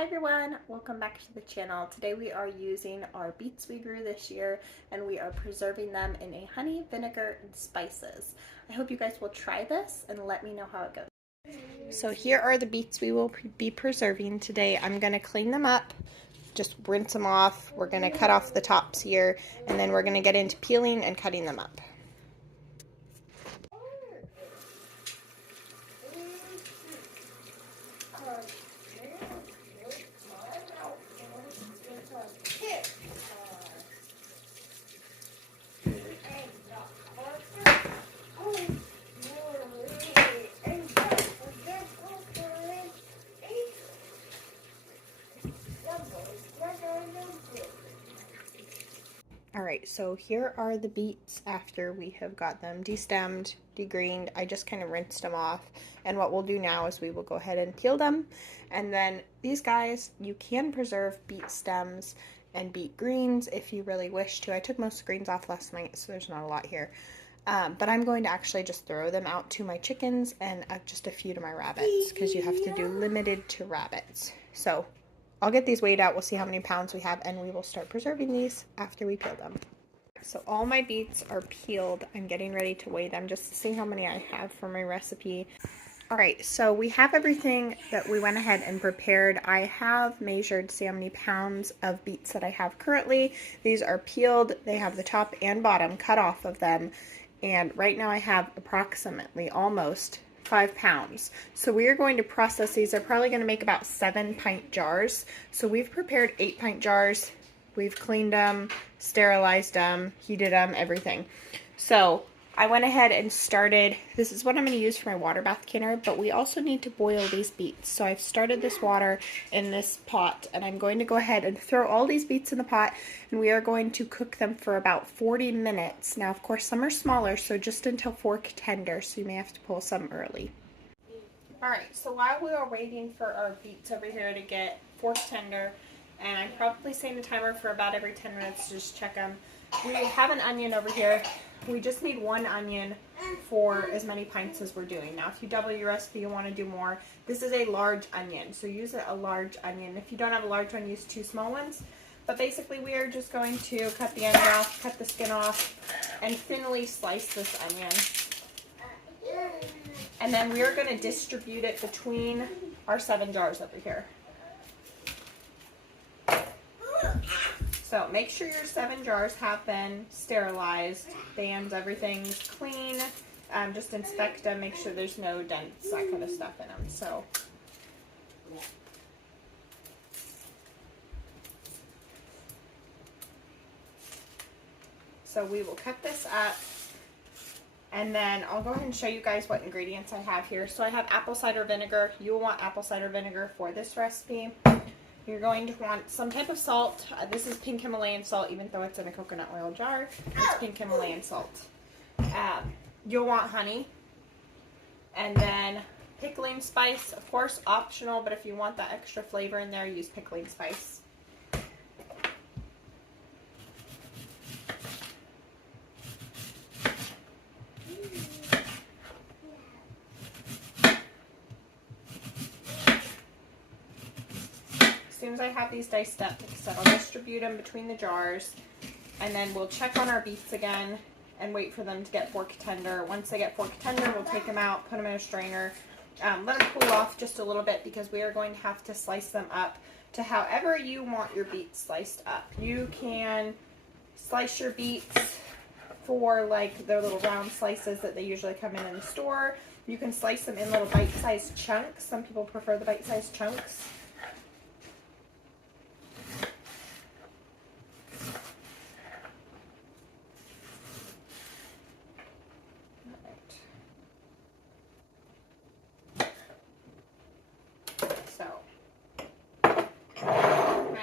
Hi everyone, welcome back to the channel. Today we are using our beets we grew this year and we are preserving them in a honey, vinegar, and spices. I hope you guys will try this and let me know how it goes. So here are the beets we will be preserving today. I'm going to clean them up, just rinse them off. We're going to cut off the tops here and then we're going to get into peeling and cutting them up. Alright, so here are the beets after we have got them destemmed, degreened. I just kind of rinsed them off. And what we'll do now is we will go ahead and peel them. And then these guys, you can preserve beet stems and beet greens if you really wish to. I took most of the greens off last night, so there's not a lot here. But I'm going to actually just throw them out to my chickens and just a few to my rabbits because you have to do limited to rabbits. So I'll get these weighed out, we'll see how many pounds we have, and we will start preserving these after we peel them. So all my beets are peeled. I'm getting ready to weigh them just to see how many I have for my recipe. Alright, so we have everything that we went ahead and prepared. I have measured to see how many pounds of beets that I have currently. These are peeled. They have the top and bottom cut off of them. And right now I have approximately almost 5 pounds. So we are going to process these. They're probably going to make about 7-pint jars. So we've prepared 8-pint jars. We've cleaned them, sterilized them, heated them, everything. So I went ahead and started, this is what I'm going to use for my water bath canner, but we also need to boil these beets. So I've started this water in this pot, and I'm going to go ahead and throw all these beets in the pot, and we are going to cook them for about 40 minutes. Now, of course, some are smaller, so just until fork tender, so you may have to pull some early. Alright, so while we are waiting for our beets over here to get fork tender, and I'm probably setting a timer for about every 10 minutes to just check them. We have an onion over here. We just need 1 onion for as many pints as we're doing. Now, if you double your recipe, you want to do more. This is a large onion, so use a large onion. If you don't have a large one, use 2 small ones. But basically, we are just going to cut the end off, cut the skin off, and thinly slice this onion. And then we are going to distribute it between our 7 jars over here. So make sure your 7 jars have been sterilized, bans, everything's clean. Just inspect them, make sure there's no dents, that kind of stuff in them. So we will cut this up, and then I'll go ahead and show you guys what ingredients I have here. So I have apple cider vinegar. You will want apple cider vinegar for this recipe. You're going to want some type of salt. This is pink Himalayan salt, even though it's in a coconut oil jar. It's pink Himalayan salt. You'll want honey. And then pickling spice, of course, optional, but if you want that extra flavor in there, use pickling spice. As soon as I have these diced up, like I said, I'll distribute them between the jars, and then we'll check on our beets again and wait for them to get fork tender. Once they get fork tender, we'll take them out, put them in a strainer, let them cool off just a little bit because we are going to have to slice them up to however you want your beets sliced up. You can slice your beets for like their little round slices that they usually come in the store. You can slice them in little bite-sized chunks. Some people prefer the bite-sized chunks.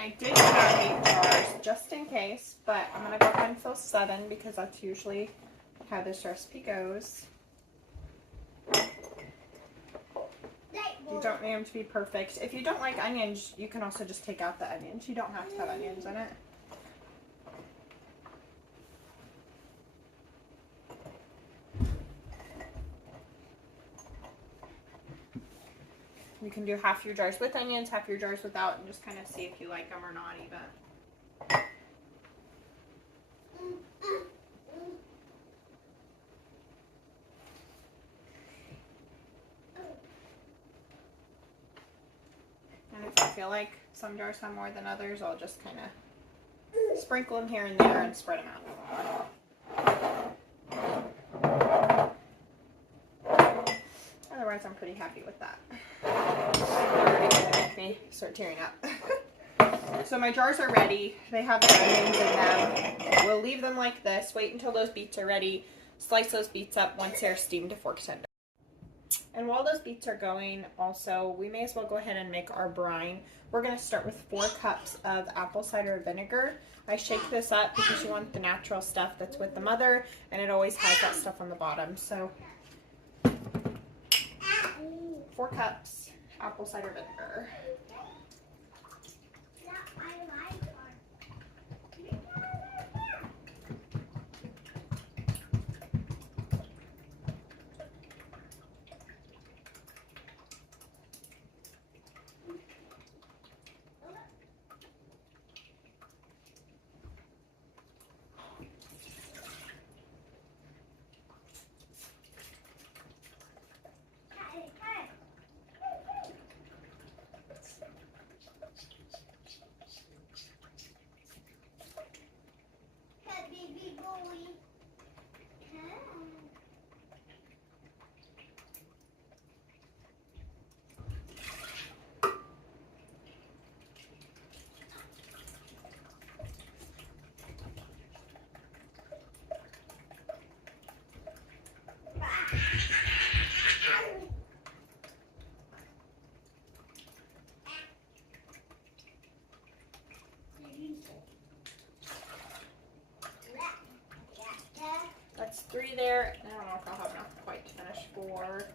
I did have 8 jars just in case, but I'm going to go ahead and fill 7 because that's usually how this recipe goes. You don't need them to be perfect. If you don't like onions, you can also just take out the onions. You don't have to have onions in it. You can do half your jars with onions, half your jars without, and just kind of see if you like them or not even. And if I feel like some jars have more than others, I'll just kind of sprinkle them here and there and spread them out. Otherwise, I'm pretty happy with that. They're already going to make me start tearing up. So my jars are ready. They have the onions in them. We'll leave them like this. Wait until those beets are ready. Slice those beets up once they're steamed to fork tender. And while those beets are going, also, we may as well go ahead and make our brine. We're going to start with 4 cups of apple cider vinegar. I shake this up because you want the natural stuff that's with the mother, and it always has that stuff on the bottom. So 4 cups apple cider vinegar. That's 3 there. I don't know if I'll have enough quite to finish 4.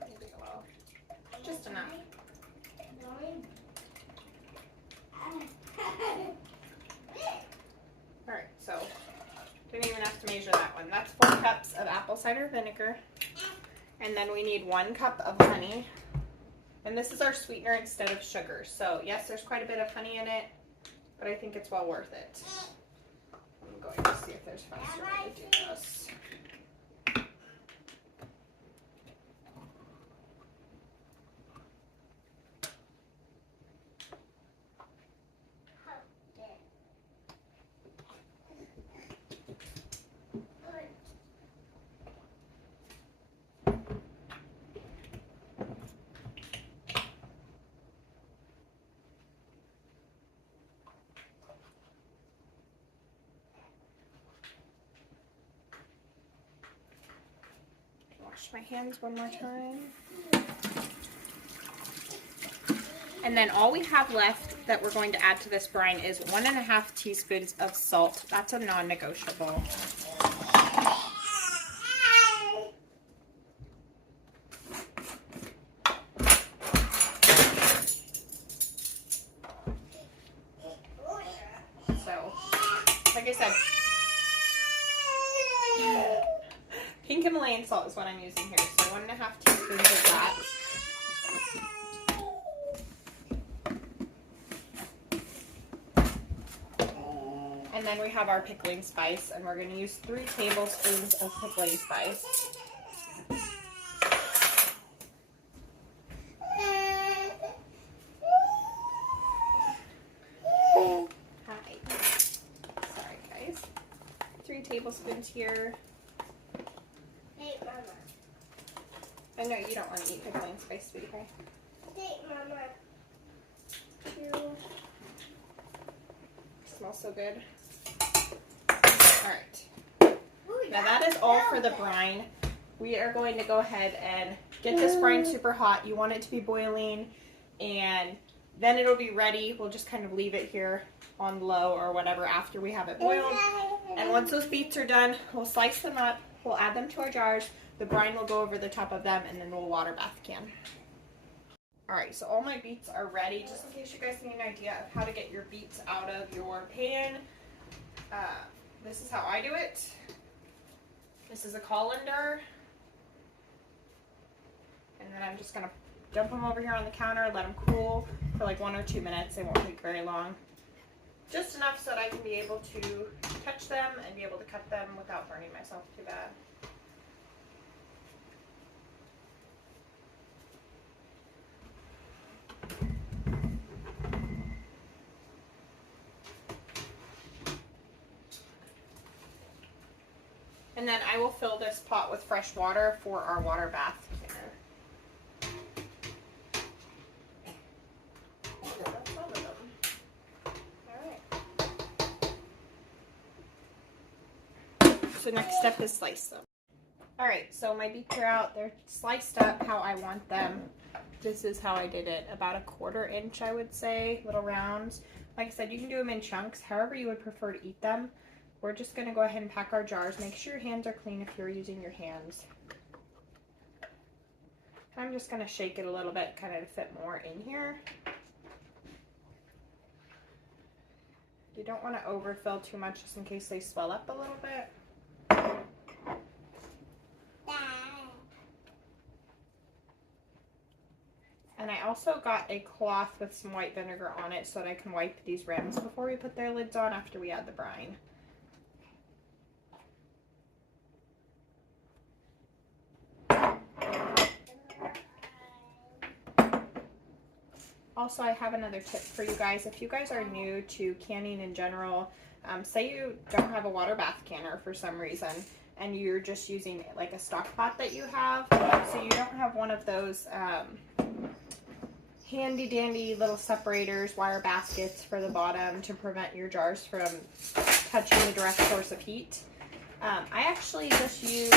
Maybe a little. Just enough. Alright, so didn't even have to measure that one. That's 4 cups of apple cider vinegar. And then we need 1 cup of honey. And this is our sweetener instead of sugar. So yes, there's quite a bit of honey in it, but I think it's well worth it. I'm going to see if there's a faster way to do this. Wash my hands one more time. And then all we have left that we're going to add to this brine is 1.5 teaspoons of salt. That's a non-negotiable. So, like I said, pink Himalayan salt is what I'm using here. So 1.5 teaspoons of that. And then we have our pickling spice, and we're going to use 3 tablespoons of pickling spice. Hi. Sorry, guys. 3 tablespoons here. Hey, Mama. I know you don't want to eat pickling spice, sweetie pie. Hey, Mama. Smells so good. Alright. Now that is all for the brine. We are going to go ahead and get this brine super hot. You want it to be boiling, and then it'll be ready. We'll just kind of leave it here on low or whatever after we have it boiled. And once those beets are done, we'll slice them up. We'll add them to our jars. The brine will go over the top of them, and then we'll water bath can. Alright, so all my beets are ready. Just in case you guys need an idea of how to get your beets out of your pan, this is how I do it. This is a colander. And then I'm just gonna dump them over here on the counter, let them cool for like 1 or 2 minutes. They won't take very long. Just enough so that I can be able to touch them and be able to cut them without burning myself too bad. And then I will fill this pot with fresh water for our water bath canner. That's all of them. Alright. So next step is slice them. Alright, so my beets are out. They're sliced up how I want them. This is how I did it. About 1/4 inch, I would say. Little rounds. Like I said, you can do them in chunks, however you would prefer to eat them. We're just going to go ahead and pack our jars. Make sure your hands are clean if you're using your hands. I'm just going to shake it a little bit, kind of to fit more in here. You don't want to overfill too much just in case they swell up a little bit. And I also got a cloth with some white vinegar on it so that I can wipe these rims before we put their lids on after we add the brine. Also, I have another tip for you guys. If you guys are new to canning in general, say you don't have a water bath canner for some reason, and you're just using like a stock pot that you have, so you don't have one of those handy dandy little separators, wire baskets for the bottom to prevent your jars from touching the direct source of heat. I actually just use,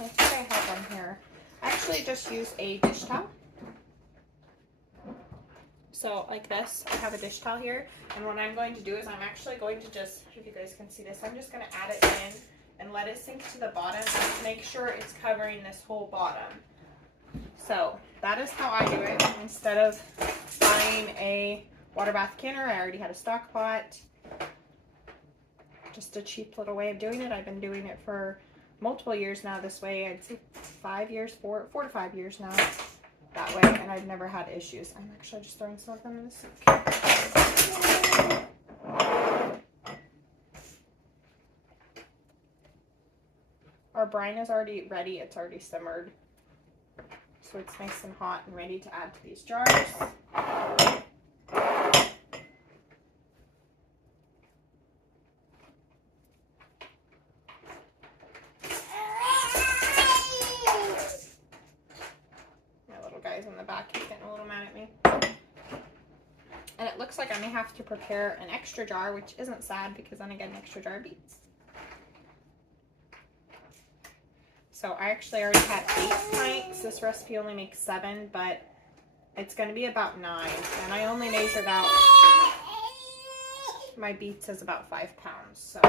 I think I have one here, I actually just use a dish towel. So like this, I have a dish towel here, and what I'm going to do is I'm actually going to just, if you guys can see this, I'm just going to add it in and let it sink to the bottom and make sure it's covering this whole bottom. So that is how I do it. Instead of buying a water bath canner, I already had a stock pot. Just a cheap little way of doing it. I've been doing it for multiple years now this way. I'd say 5 years, 4 to 5 years now that way, and I've never had issues. I'm actually just throwing some of them in the sink. Our brine is already ready. It's already simmered. So it's nice and hot and ready to add to these jars. My little guy's in the back, he's getting a little mad at me. And it looks like I may have to prepare an extra jar, which isn't sad because then I get an extra jar of beets. So I actually already had 8 pints. This recipe only makes 7, but it's going to be about 9. And I only measured out my beets as about 5 pounds. So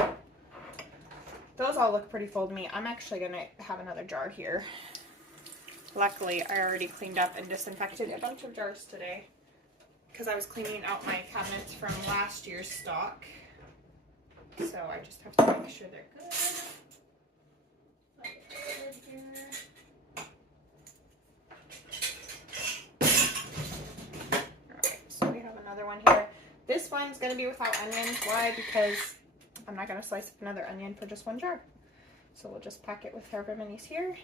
those all look pretty full to me. I'm actually going to have another jar here. Luckily, I already cleaned up and disinfected a bunch of jars today because I was cleaning out my cabinets from last year's stock. So I just have to make sure they're good. Alright, so we have another one here. This one's going to be without onions. Why? Because I'm not going to slice up another onion for just one jar. So we'll just pack it with our minis here.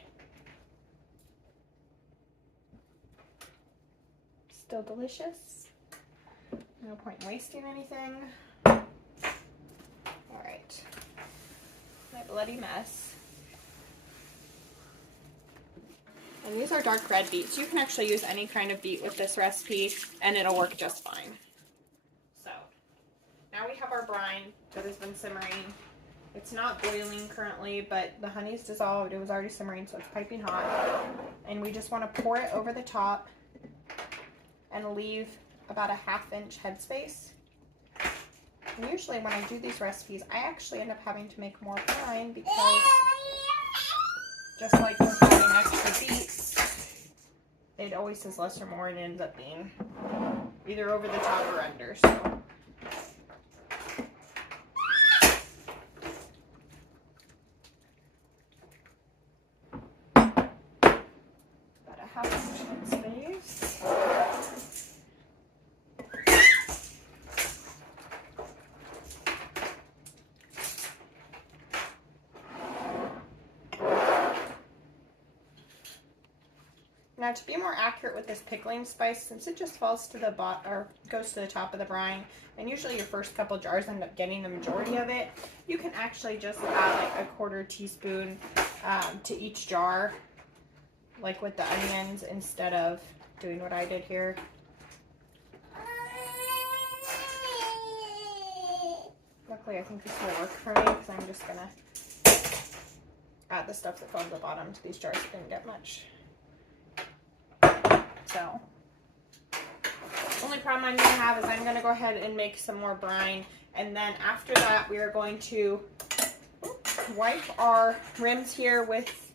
Still delicious. No point in wasting anything. Alright. My bloody mess. And these are dark red beets. You can actually use any kind of beet with this recipe and it'll work just fine. So now we have our brine that has been simmering. It's not boiling currently, but the honey's dissolved. It was already simmering, so it's piping hot. And we just want to pour it over the top and leave about a 1/2 inch headspace. And usually when I do these recipes, I actually end up having to make more brine because just like with having extra beets, it always says less or more and it ends up being either over the top or under. So about a 1/2 inch Now to be more accurate with this pickling spice, since it just falls to the bottom or goes to the top of the brine, and usually your first couple jars end up getting the majority of it, you can actually just add like a 1/4 teaspoon to each jar, like with the onions, instead of doing what I did here. Luckily, I think this will work for me because I'm just gonna add the stuff that fell to the bottom to these jars. It didn't get much. So, the only problem I'm gonna have is I'm gonna go ahead and make some more brine, and then after that, we are going to wipe our rims here with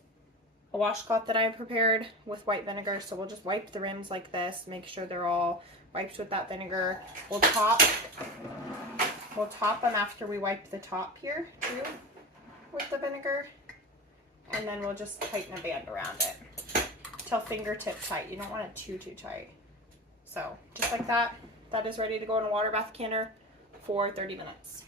a washcloth that I have prepared with white vinegar. So we'll just wipe the rims like this, make sure they're all wiped with that vinegar. We'll top them after we wipe the top here too with the vinegar, and then we'll just tighten a band around it till fingertip tight. You don't want it too tight. So just like that, that is ready to go in a water bath canner for 30 minutes.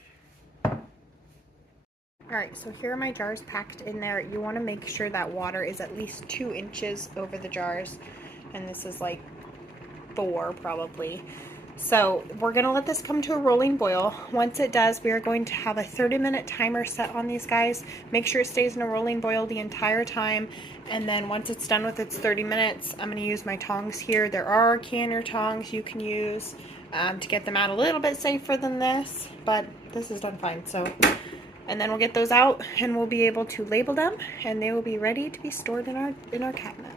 Alright, so here are my jars packed in there. You want to make sure that water is at least 2 inches over the jars, and this is like 4 probably. So we're going to let this come to a rolling boil. Once it does, we are going to have a 30-minute timer set on these guys. Make sure it stays in a rolling boil the entire time, and then once it's done with its 30 minutes, I'm going to use my tongs here. There are canner tongs you can use to get them out a little bit safer than this, but this is done fine. So, and then we'll get those out and we'll be able to label them, and they will be ready to be stored in our cabinet.